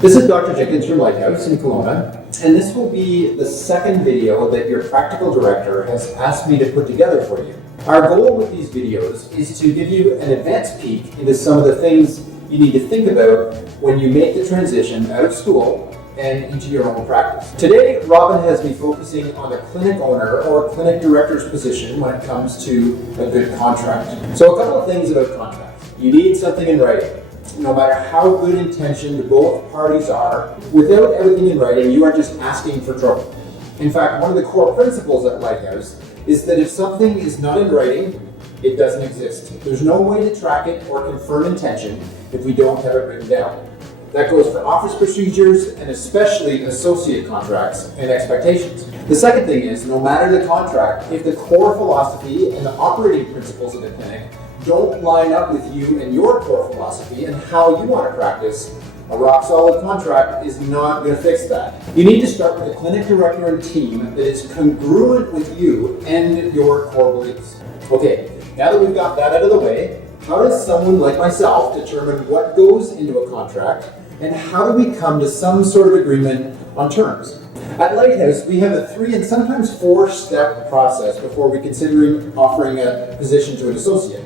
This is Dr. Jenkins from Lighthouse in Kelowna, and this will be the second video that your practical director has asked me to put together for you. Our goal with these videos is to give you an advanced peek into some of the things you need to think about when you make the transition out of school and into your own practice. Today, Robynne has me focusing on the clinic owner or clinic director's position when it comes to a good contract. So a couple of things about contracts. You need something in writing. No matter how good intentioned both parties are, without everything in writing, you are just asking for trouble. In fact, one of the core principles at Lighthouse is that if something is not in writing, it doesn't exist. There's no way to track it or confirm intention if we don't have it written down. That goes for office procedures and especially associate contracts and expectations. The second thing is, no matter the contract, if the core philosophy and the operating principles of the clinic don't line up with you and your core philosophy and how you want to practice, a rock-solid contract is not going to fix that. You need to start with a clinic director and team that is congruent with you and your core beliefs. Okay, now that we've got that out of the way, how does someone like myself determine what goes into a contract, and how do we come to some sort of agreement on terms? At Lighthouse, we have a 3 and sometimes 4-step process before we consider offering a position to an associate.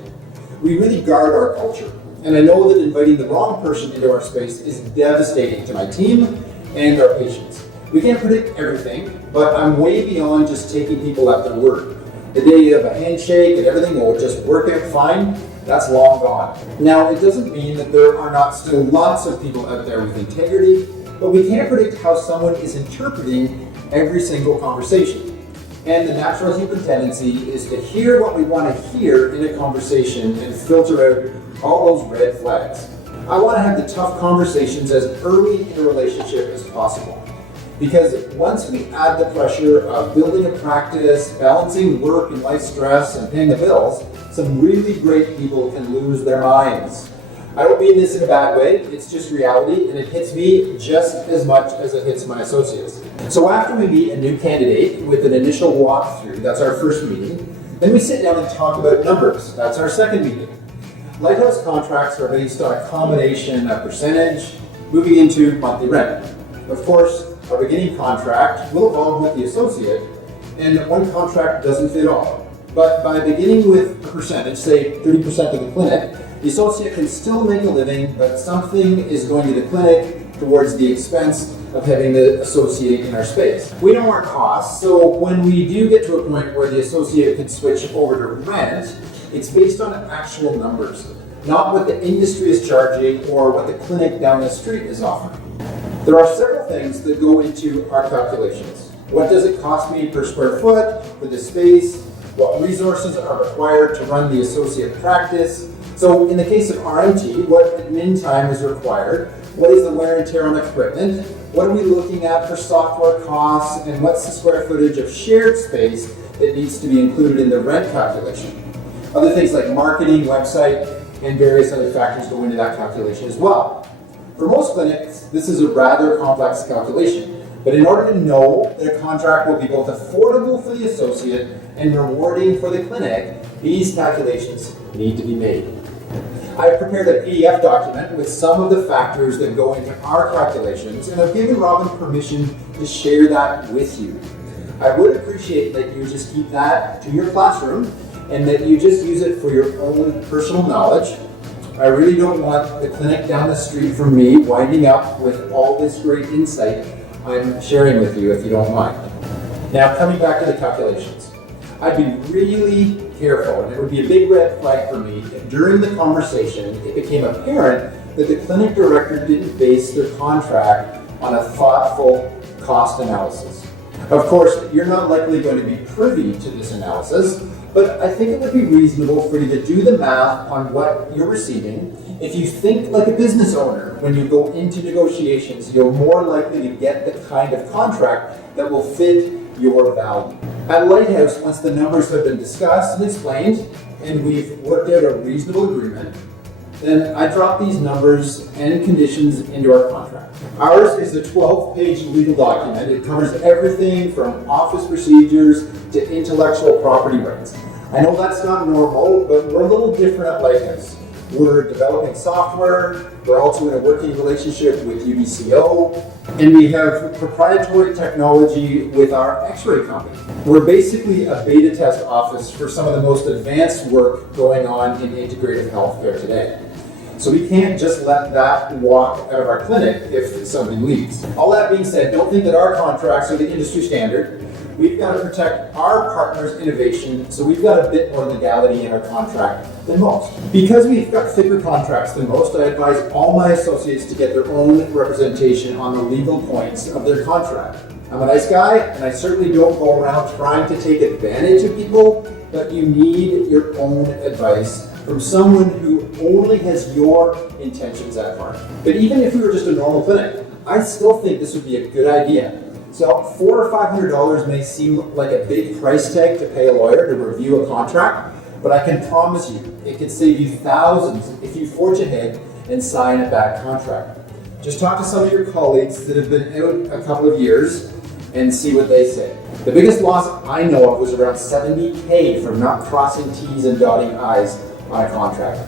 We really guard our culture, and I know that inviting the wrong person into our space is devastating to my team and our patients. We can't predict everything, but I'm way beyond just taking people at their word. The day of a handshake and everything will just work out fine, that's long gone. Now, it doesn't mean that there are not still lots of people out there with integrity, but we can't predict how someone is interpreting every single conversation. And the natural human tendency is to hear what we want to hear in a conversation and filter out all those red flags. I want to have the tough conversations as early in a relationship as possible. Because once we add the pressure of building a practice, balancing work and life stress, and paying the bills, some really great people can lose their minds. I don't mean this in a bad way, it's just reality, and it hits me just as much as it hits my associates. So after we meet a new candidate with an initial walkthrough, that's our first meeting, then we sit down and talk about numbers, that's our second meeting. Lighthouse contracts are based on a combination of percentage moving into monthly rent. Of course, our beginning contract will evolve with the associate, and one contract doesn't fit all. But by beginning with a percentage, say 30% of the clinic, the associate can still make a living, but something is going to the clinic towards the expense of having the associate in our space. We know our costs, so when we do get to a point where the associate can switch over to rent, it's based on actual numbers, not what the industry is charging or what the clinic down the street is offering. There are several things that go into our calculations. What does it cost me per square foot for the space? What resources are required to run the associate practice? So in the case of RMT, what admin time is required? What is the wear and tear on equipment? What are we looking at for software costs? And what's the square footage of shared space that needs to be included in the rent calculation? Other things like marketing, website, and various other factors go into that calculation as well. For most clinics, this is a rather complex calculation, but in order to know that a contract will be both affordable for the associate and rewarding for the clinic, these calculations need to be made. I've prepared a PDF document with some of the factors that go into our calculations, and I've given Robynne permission to share that with you. I would appreciate that you just keep that to your classroom and that you just use it for your own personal knowledge. I really don't want the clinic down the street from me winding up with all this great insight I'm sharing with you, if you don't mind. Now, coming back to the calculations. I'd be really careful, and it would be a big red flag for me if during the conversation it became apparent that the clinic director didn't base their contract on a thoughtful cost analysis. Of course, you're not likely going to be privy to this analysis, but I think it would be reasonable for you to do the math on what you're receiving. If you think like a business owner, when you go into negotiations, you're more likely to get the kind of contract that will fit your value. At Lighthouse, once the numbers have been discussed and explained, and we've worked out a reasonable agreement, then I drop these numbers and conditions into our contract. Ours is a 12-page legal document. It covers everything from office procedures to intellectual property rights. I know that's not normal, but we're a little different at Lighthouse. We're developing software. We're also in a working relationship with UBCO. And we have proprietary technology with our X-ray company. We're basically a beta test office for some of the most advanced work going on in integrative healthcare today. So we can't just let that walk out of our clinic if something leaks. All that being said, don't think that our contracts are the industry standard. We've got to protect our partners' innovation, so we've got a bit more legality in our contract than most. Because we've got thicker contracts than most, I advise all my associates to get their own representation on the legal points of their contract. I'm a nice guy, and I certainly don't go around trying to take advantage of people, but you need your own advice from someone who only has your intentions at heart. But even if we were just a normal clinic, I still think this would be a good idea. So $400 or $500 may seem like a big price tag to pay a lawyer to review a contract, but I can promise you it could save you thousands if you forge ahead and sign a bad contract. Just talk to some of your colleagues that have been out a couple of years and see what they say. The biggest loss I know of was around $70K from not crossing T's and dotting I's on a contract.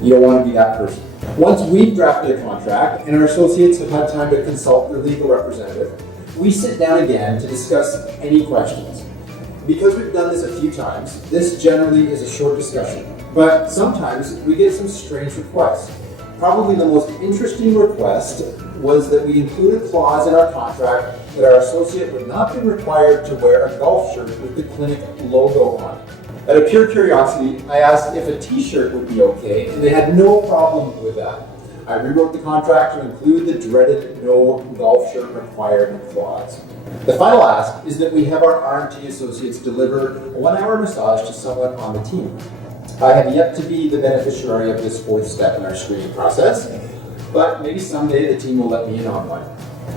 You don't want to be that person. Once we've drafted a contract and our associates have had time to consult their legal representative, we sit down again to discuss any questions. Because we've done this a few times, this generally is a short discussion, but sometimes we get some strange requests. Probably the most interesting request was that we include a clause in our contract that our associate would not be required to wear a golf shirt with the clinic logo on it. Out of pure curiosity, I asked if a t-shirt would be okay, and they had no problem with that. I rewrote the contract to include the dreaded no golf shirt required clause. The final ask is that we have our RMT associates deliver a 1-hour massage to someone on the team. I have yet to be the beneficiary of this fourth step in our screening process, but maybe someday the team will let me in on one.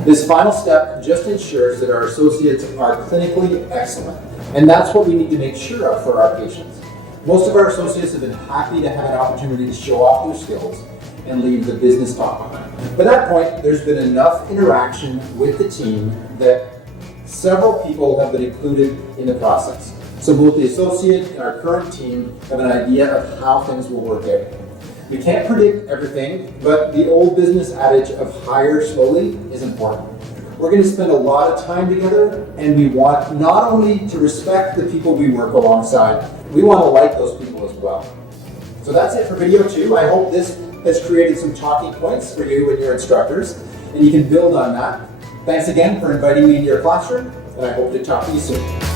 This final step just ensures that our associates are clinically excellent, and that's what we need to make sure of for our patients. Most of our associates have been happy to have an opportunity to show off their skills and leave the business talk behind. By that point, there's been enough interaction with the team that several people have been included in the process. So both the associate and our current team have an idea of how things will work out. We can't predict everything, but the old business adage of hire slowly is important. We're going to spend a lot of time together, and we want not only to respect the people we work alongside, we want to like those people as well. So that's it for video 2. I hope this has created some talking points for you and your instructors, and you can build on that. Thanks again for inviting me into your classroom, and I hope to talk to you soon.